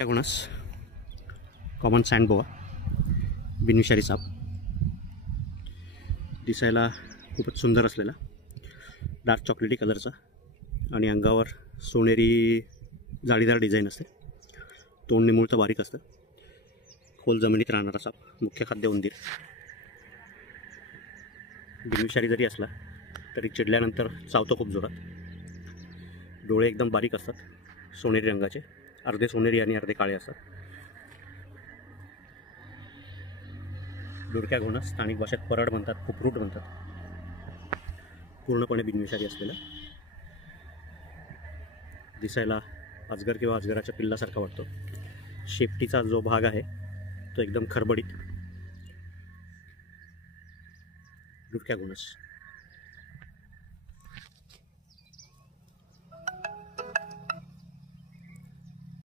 टॅगोनस common sand बोआ बिनविषारी साप दिसायला खूपच सुंदर असलेला डार्क चॉकलेटी कलरचा आणि अंगावर सोनेरी जाळीदार डिझाईन असते। तोंड निमुळतं बारीक असतं। खोल जमिनीत राहणारा साप। मुख्य खाद्य उंदीर। बिनविषारी जरी असला तरी चिडल्यानंतर चावतो खूप जोरात। डोळे एकदम बारीक असतात, सोनेरी रंगाचे, अर्धे सोनेरी आणि अर्धे काळे असतात। डुरक्या घोणस स्थानिक भाषेत परड म्हणतात, कुपरूट म्हणतात। पूर्णपणे बिनविषारी असलेला, दिसायला अजगर किंवा अजगराच्या पिल्लासारखा वाटतो। शेपटीचा जो भाग आहे तो एकदम खरबडीत। डुरक्या घोणस।